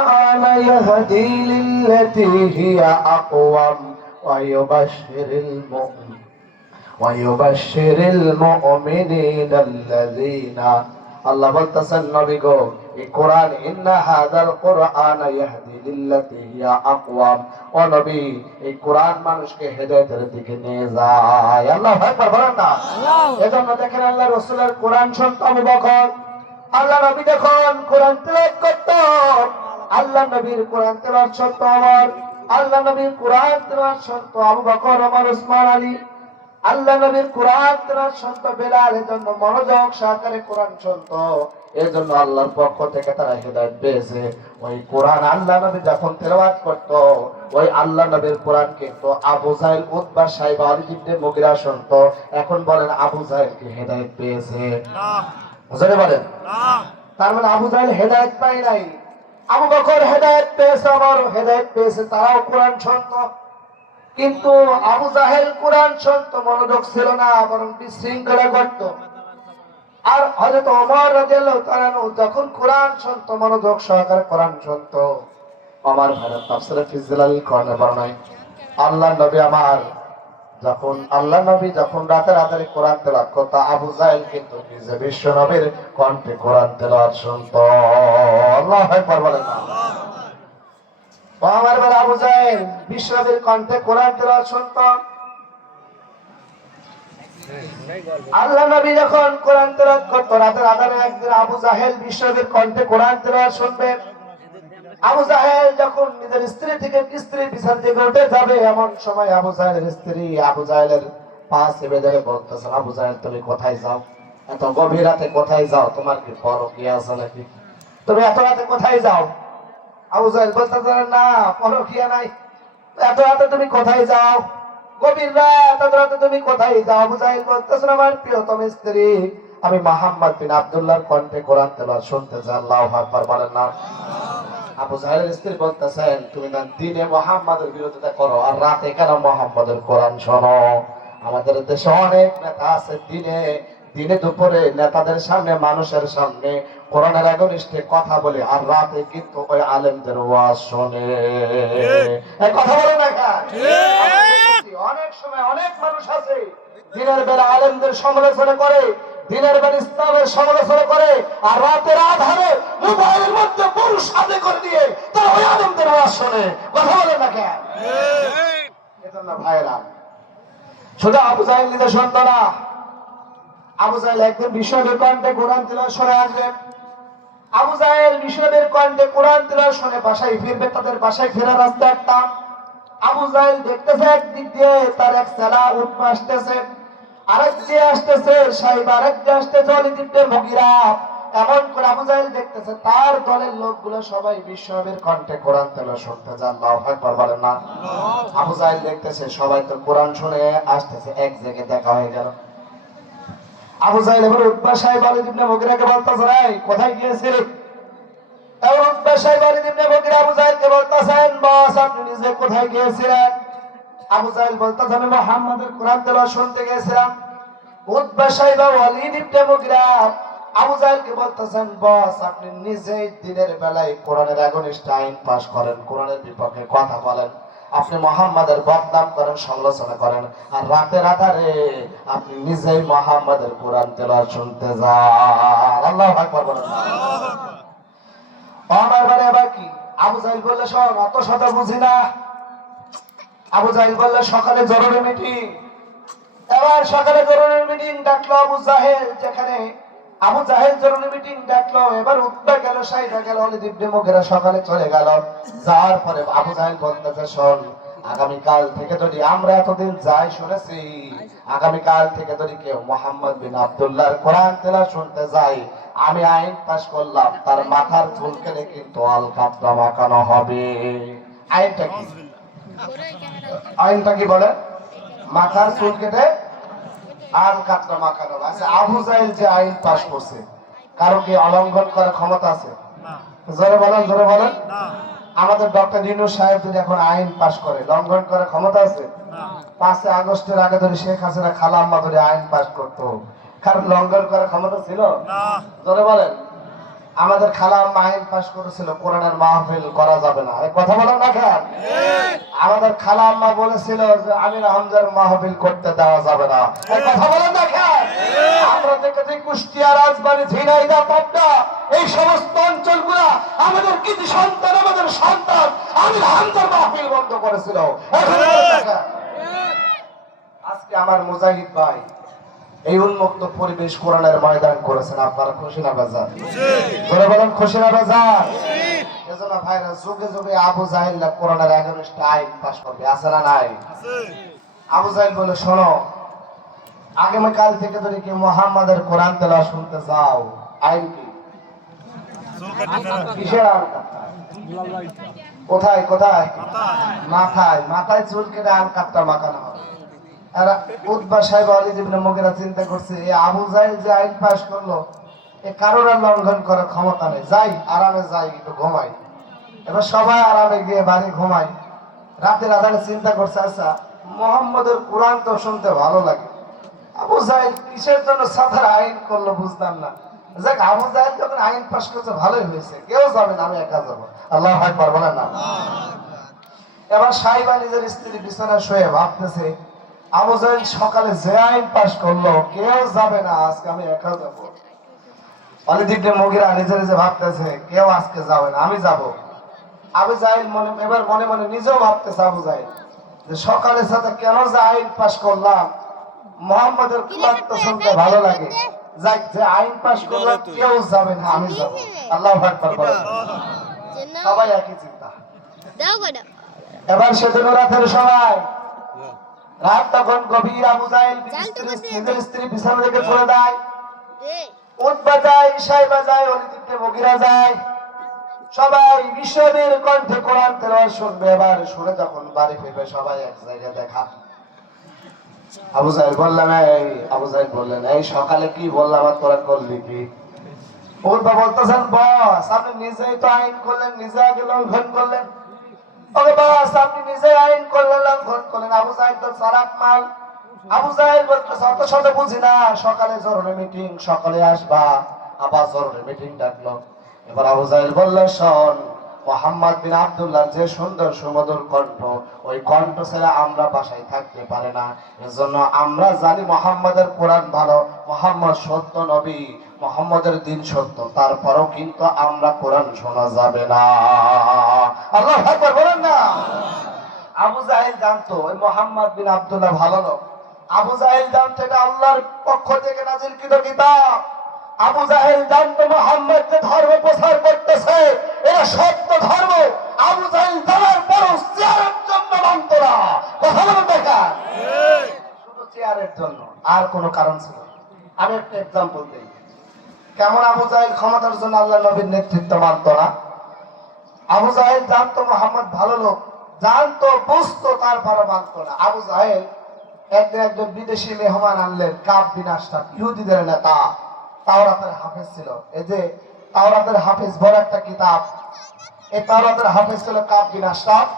أنا يهدي للتي هي أقوم ويبشر المؤمنين الذين আল্লাহ বলতেছেন নবী গো এই কোরআন ইন্না হাযাল কোরআন ইয়াহদি লিল্লাতি হিয়া আকওয়াম ও নবী এই কোরআন মানুষকে হেদায়েতের দিকে নিয়ে যায় আল্লাহু আকবার বলেন না এজন্য দেখেন আল্লাহ রাসূলের কোরআন শুনতো আবু বকর আল্লাহ নবী যখন কোরআন তেলাওয়াত করত আল্লাহ নবীর কোরআন তেলাওয়াত শুনতো ওমর আল্লাহ নবীর কোরআন তেলাওয়াত শুনতো আবু বকর ওমর ওসমান আলী আল্লাহ নবীর কোরআন তেলাওয়াত শুনতো বেলাল এজন্য মনোযোগ সহকারে কোরআন শুনতো এজন্য আল্লাহর পক্ষ থেকে তারা হেদায়েত পেয়েছে ওই কোরআন আল্লাহ নবী যখন তেলাওয়াত করত ওই আল্লাহ নবীর কোরআন কিন্তু আবু জাহেল উতবা সাইবা ওয়ালিদ ইবনে মুগিরা শুনতো এখন বলেন আবু জাহেল কি হেদায়েত পেয়েছে না বুঝতে বলেন না তার মানে আবু জাহেল হেদায়েত পায় নাই আবু বকর হেদায়েত পেয়েছে ওমর হেদায়েত পেয়েছে তারাও কোরআন শুনতো কিন্তু আবু জাহেল কোরআন শুনতো মনোযোগ ছিল না বরং বিশৃঙ্খলা করত আর হযরত ওমর রাদিয়াল্লাহু তাআলা যখন কোরআন শুনতো মনোযোগ সহকারে কোরআন শুনতো ওমর ভাইয়ের তাফসীরে ফি জিলালিল কোরআনে বর্ণনায় আল্লাহ নবী যখন রাতে রাতে কোরআন তেলাওয়াত করত আবু জাহেল কিন্তু নিজে বিশ্ব নবীর কণ্ঠে কোরআন তেলাওয়াত শুনতো আল্লাহু আকবার বলেন না আমার বেলা আবু জাহেল বিশ্ব নবীর কণ্ঠে কোরআন তেলাওয়াত শুনতো আল্লাহ নবী যখন কোরআন তেলাওয়াত করত রাতের আধারে একদিন আবু জাহেল বিশ্ব নবীর কণ্ঠে কোরআন তেলাওয়াত শুনবে আবু জাহেল যখন নিজের স্ত্রী থেকে স্ত্রীর বিছান থেকে উঠে যাবে এমন সময় আবু জাহেলের স্ত্রী আবু জাহেলের পা চেপে ধরে বলতেছেন আবু জাহেল তুমি কোথায় যাও এত গভীর রাতে কোথায় যাও তোমার কি পরকীয়া আছে নাকি তুমি এত রাতে কোথায় যাও আবু জাহেল বলতেছেন না পরকীয়া নাই এত রাতে তুমি কোথায় যাও গভীর রাত এত রাতে তুমি কোথায় যাও আবু জাহেল বলতেছেন আমার প্রিয়তম স্ত্রী আমি মুহাম্মদ বিন আব্দুল্লাহর কণ্ঠে কোরআন তেলাওয়াত শুনতে যাই আল্লাহু আকবার বলেন না আবু জাহেলের স্ত্রী বলতেছেন তুমি না দিনে মুহাম্মাদের বিরোধিতা করো আর রাতে কেন মুহাম্মাদের কোরআন শোনো আমাদের দেশে অনেক নেতা আছে দিনে দুপুরে নেতাদের সামনে মানুষের সামনে কোরআনের এগেইনস্টে কথা বলে আর রাতে কিন্তু ওই আলেমদের ওয়াজ শুনে এই কথা বলে না ঠিক অনেক সময় অনেক মানুষ আছে দিনের বেলা আলেমদের সমালোচনা করে দিনের বেলা ইসলামের সমালোচনা করে আর রাতের আধারে মোবাইলের মধ্যে পুরুষ সাথে করে দিয়ে তারা ওই আলেমদের ওয়াজ শুনে কথা বলে না কেন এজন্য ভাইরা শুধু আবু জাহেল নিজে শুনতো না আবু জাহেল একদিন বিশ্বনবীর কণ্ঠে কোরআন তেলাওয়াত শুনে আসবে আবু জাহেল বিশ্বনবীর কণ্ঠে কোরআন তেলাওয়াত শুনে বাসায় ফিরবে তাদের বাসায় ফেরার রাস্তা একটা আবু জাহেল দেখতেছে একদিক দিয়ে তার এক ছেলা উঠে আসতেছে আরেক দিয়ে আসতেছে সাইবা আরেক দিয়ে আসতেছে ওয়ালিদ ইবনে মুগিরা এমন করে আবু জাহেল দেখতেছে তার দলের লোকগুলো সবাই বিশ্বনবীর কণ্ঠে কোরআন তেলাওয়াত শুনতে যায় আল্লাহু আকবার বলেন না আবু জাহেল দেখতেছে সবাই তো কোরআন শুনে আসতেছে এক জায়গায় দেখা হয়ে গেল আবু জাহেল এবার উতবা সাহেব ওয়ালিদ ইবনে মুগিরাকে বলতেছে এই কোথায় গিয়েছিলি এবার উতবা সাহেব ওয়ালিদ ইবনে মুগিরা আবু জাহেলকে বলতেছেন বস আপনি নিজে কোথায় গিয়েছিলেন আবু জাহেল বলতেছে আমি মুহাম্মাদের কোরআন তেলাওয়াত শুনতে গিয়েছিলাম উতবা সাহেব ওয়ালিদ ইবনে মুগিরা আবু জাহেলকে বলতেছেন বস আপনি নিজেই দিনের বেলায় কোরআনের এগেইনস্টে আইন পাস করেন কোরআনের বিপক্ষে কথা বলেন আপনি মুহাম্মাদের বদনাম করেন সমালোচনা করেন আর রাতের আধারে আপনি নিজেই মুহাম্মাদের কোরআন তেলাওয়াত শুনতে যান আল্লাহু আকবার বলেন আমার মানে আবার কি আবু জাহেল বললে শোন অত শত বুঝি না আবু জাহেল বললে সকালে জরুরি মিটিং এবার সকালে জরুরি মিটিং ডাকলো আবু জাহেল যেখানে আবু জাহেল জরুরি মিটিং ডাকলো এবার উতবা গেল সাইবা গেল ওয়ালিদ ইবনে মুগিরা সকালে চলে গেল যাওয়ার পরে আবু জাহেল বলতেছে শোন আগামী কাল থেকে যদি আমরা এতদিন যাই শুনেছি আগামী কাল থেকে যদি কেউ মুহাম্মদ বিন আব্দুল্লাহর কোরআন তেলাওয়াত শুনতে যাই আমি আইন পাস করলাম তার মাথার চুল কেটে কিন্তু আলকাতরা মাখানো হবে আইনটা কি বলে মাথার চুল কেটে আলকাতরা মাখানো হবে আচ্ছা আবু জাহেল যে আইন পাস করছে কারো কি অলঙ্ঘন করার ক্ষমতা আছে জোরে বলেন না আমাদের ডক্টর ইউনূস সাহেব যদি এখন আইন পাস করে লঙ্ঘন করার ক্ষমতা আছে না 5 আগস্টের আগে ধরে শেখ হাসিনা খালা আম্মা ধরে আইন পাস করতো কারণ লঙ্ঘন করার ক্ষমতা ছিল না জোরে বলেন আমাদের খালা আম্মা আইন পাস করেছিল কোরআনের মাহফিল করা যাবে না, এই কথা বলেন না কেন? আমাদের খালা আম্মা বলেছিল যে আমির হামজার মাহফিল করতে দেওয়া যাবে না, এই কথা বলেন না কেন? আমরা দেখেছি কুষ্টিয়া, রাজবাড়ী, ঝিনাইদহ, পাবনা এই সমস্ত অঞ্চলগুলা আমাদের কৃতি সন্তান, আমাদের সন্তান আমির হামজার মাহফিল বন্ধ করেছিল। আজকে আমার মুজাহিদ ভাই এই উন্মুক্ত পরিবেশ কোরআনের ময়দান করেছেন, আপনারা খুশি না বাজার? ধরে বলেন খুশি না বাজার? এজন্য ভাইরা যুগে যুগে আবু জাহেলরা কোরআনের 11টা আইন পাস করবে, আছে না নাই? আবু জাহেল বলে শোনো, আগামীকাল থেকে যদি কি মুহাম্মাদের কোরআন তেলাওয়াত শুনতে যাও, আইন কি? কিসের আইন? কোথায় কোথায়? মাথায়, মাথায় চুল কেটে আল কাটটা মাখানো হবে। আর উতবা সাহেব ওয়ালিদ ইবনে মুগীরা চিন্তা করছে, এই আবু জাহেল যে আইন পাস করলো, এ কারোর লঙ্ঘন করার ক্ষমতা নেই, যাই আরামে যাই একটু ঘুমাই। এবার সবাই আরামে গিয়ে বাড়ি ঘুমাই। রাতের আধারে চিন্তা করছে, আচ্ছা মুহাম্মদের কোরআন তো শুনতে ভালো লাগে, আবু জাহেল কিসের জন্য সাধার আইন করলো বুঝতাম না। যাক, আবু জাহেল যখন আইন পাস করছে ভালোই হয়েছে, কেউ যাবে না, আমি একা যাবো। আল্লাহু আকবার বলেন না? এবার সাহেবা নিজের স্ত্রী বিছানায় শুয়ে ভাবতেছে, আবু জাহেল সকালে যে আইন পাস করলো, কেউ যাবে না, আজকে আমি একা যাবো। ওয়ালিদ ইবনে মুগীরা নিজে নিজে ভাবতেছে, কেউ আজকে যাবে না, আমি যাব। আবু জাহেল এবার মনে মনে নিজেও ভাবতেছে, আবু জাহেল যে সকালের সাথে কেন যে আইন পাস করলাম, মুহাম্মাদের কোরআন তো শুনতে ভালো লাগে, যাক যে আইন পাস করলাম কেউ যাবে না, আমি যাব। আল্লাহু আকবার বলেন। সবাই একই চিন্তা। এবার সেদিন রাতের সময়, রাত তখন গভীর, আবু জাহেল নিজের স্ত্রী বিছানা থেকে চলে যায়, উতবা যায়, সাইবা যায়, ওয়ালিদ ইবনে মুগীরা যায়, সবাই বিশ্বনবীর কণ্ঠে কোরআন তেলাওয়াত শুনবে। এবার শুনে যখন বাড়ি ফিরবে সবাই এক জায়গায় দেখা। আবু জাহেল বললেন, এই সকালে কি বললাম আর তোরা করলি কি? উতবা বলতেছেন, বস আপনি নিজেই তো আইন করলেন, নিজে আগে লঙ্ঘন করলেন। ওরে বস আপনি নিজে আইন করলেন, লঙ্ঘন করলেন। আবু জাহেল তো চালাক মাল। আবু জাহেল বলতেছে, অত শত বুঝি না, সকালে জরুরি মিটিং, সকালে আসবা। আবার জরুরি মিটিং ডাকলো। এবার আবু জাহেল বলল, শোন, মুহাম্মদ বিন আব্দুল্লাহর যে সুন্দর সুমধুর কণ্ঠ, ওই কণ্ঠ ছেড়ে আমরা বাসায় থাকতে পারে না। এজন্য আমরা জানি মুহাম্মাদের কোরআন ভালো, মুহাম্মদ সত্য নবী, মুহাম্মাদের দিন সত্য, তারপরেও কিন্তু আমরা কোরআন শোনা যাবে না। আল্লাহু আকবার বলেন না? আবু জাহেল জানতো ওই মুহাম্মদ বিন আব্দুল্লাহ ভালো লোক। আবু জাহেল জানতো এটা আল্লাহর পক্ষ থেকে নাযিলকৃত কিতাব। আবু জাহেল জানতো মুহাম্মদ যে ধর্ম প্রচার করতেছে এটা সত্য ধর্ম। আবু জাহেল জানার পরও চেয়ারের জন্য মানত না। কথা বলেন দেখা, শুধু চেয়ারের জন্য, আর কোনো কারণ ছিল না। আমি একটা এক্সাম্পল দিই, কেমন আবু জাহেল ক্ষমতার জন্য আল্লাহ নবীর নেতৃত্ব মানত না। আবু জাহেল জানতো মুহাম্মদ ভালো লোক, জানতো বুঝতো, তারপরে মানত না। আবু জাহেল একজন বিদেশি মেহমান আনলেন, কাব বিন আশরাফ, ইহুদিদের নেতা, তাওরাতের হাফেজ ছিল। এই যে তাওরাতের হাফেজ, বড় একটা কিতাব, এই তাওরাতের হাফেজ ছিল কাব বিন আশরাফ।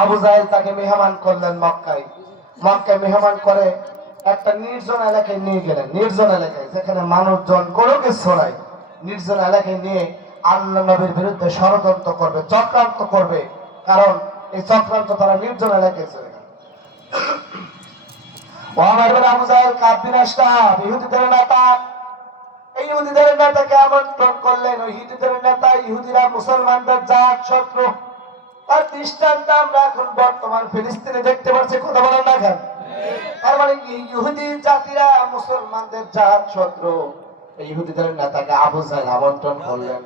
আবু জাহেল তাকে মেহমান করলেন মক্কায়। মেহমান করে একটা নির্জন এলাকায় নিয়ে গেলেন, নির্জন এলাকায় যেখানে মানুষজন কোনো কিছু নাই, নির্জন এলাকায় নিয়ে আল্লাহ নবীর বিরুদ্ধে ষড়যন্ত্র করবে, চক্রান্ত করবে। কারণ এই চক্রান্ত তারা নির্জন এলাকায় চলে গেল। আবু জাহেল কাব বিন আশরাফ ইহুদিদের নেতা, এই ইহুদিদের নেতাকে আমন্ত্রণ করলেন। ওই ইহুদিদের নেতা, ইহুদিরা মুসলমানদের জাত শত্রু। তার দৃষ্টান্ত আমরা এখন বর্তমান ফিলিস্তিনে দেখতে পাচ্ছি। কথা বলেন না কেন? তার মানে ইহুদি জাতিরা মুসলমানদের জাত শত্রু। এই ইহুদিদের নেতাকে আবু জাহেল আমন্ত্রণ করলেন,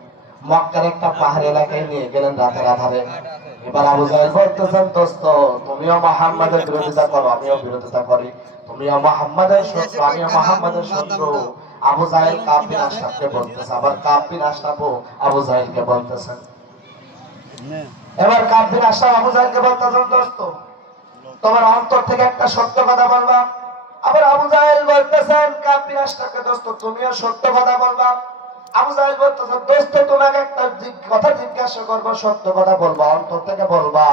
মক্কার একটা পাহাড়ি এলাকায় নিয়ে গেলেন রাতের আধারে। এবার আবু জাহেল বলতেছেন, দোস্ত তুমিও মুহাম্মাদের বিরোধিতা করো, আমিও বিরোধিতা করি, তুমিও মুহাম্মাদের শত্রু, আমিও মুহাম্মাদের শত্রু। আবু জাহেল কাব বিন আশরাফকে বলতেছে, আবার কাব বিন আশরাফও আবু জাহেলকে বলতেছেন। এবার কাব বিন আশরাফ আবু জাহেলকে বলতেছেন, দোস্ত তোমার অন্তর থেকে একটা সত্য কথা বলবা। আবার আবু জাহেল বলতেছেন কাব বিন আশরাফকে, দোস্ত তুমিও সত্য কথা বলবা। আবু জাহেল বলতেছেন, দোস্ত তোমাকে একটা কথা জিজ্ঞাসা করবো, সত্য কথা বলবা, অন্তর থেকে বলবা।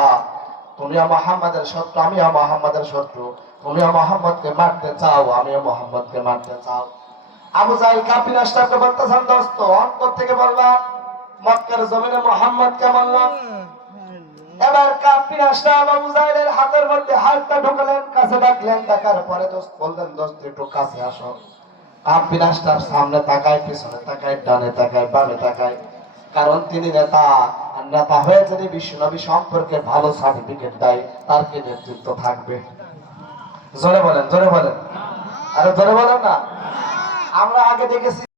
তুমিও মুহাম্মাদের শত্রু, আমিও মুহাম্মাদের শত্রু, তুমিও মুহাম্মদকে মারতে চাও, আমিও মুহাম্মদকে মারতে চাও। আবু জাহেল কাফির আশরাফকে বলতেছেন, দোস্ত অন্তর থেকে বলবা মক্কার জমিনে মুহাম্মদ কেমন লোক। এবার কাফির আশরাফ আবু জাহেলের হাতের মধ্যে হাতটা ঢোকালেন, কাছে ডাকলেন, ডাকার পরে দোস্ত বললেন, দোস্ত একটু কাছে আসো। কাফির আশরাফ সামনে তাকায়, পিছনে তাকায়, ডানে তাকায়, বামে তাকায়, কারণ তিনি নেতা। আর নেতা হয়ে যদি বিশ্বনবী সম্পর্কে ভালো সার্টিফিকেট দেয়, তার কি নেতৃত্ব থাকবে? জোরে বলেন, জোরে বলেন, আরে জোরে বলেন না। আমরা আগে দেখেছি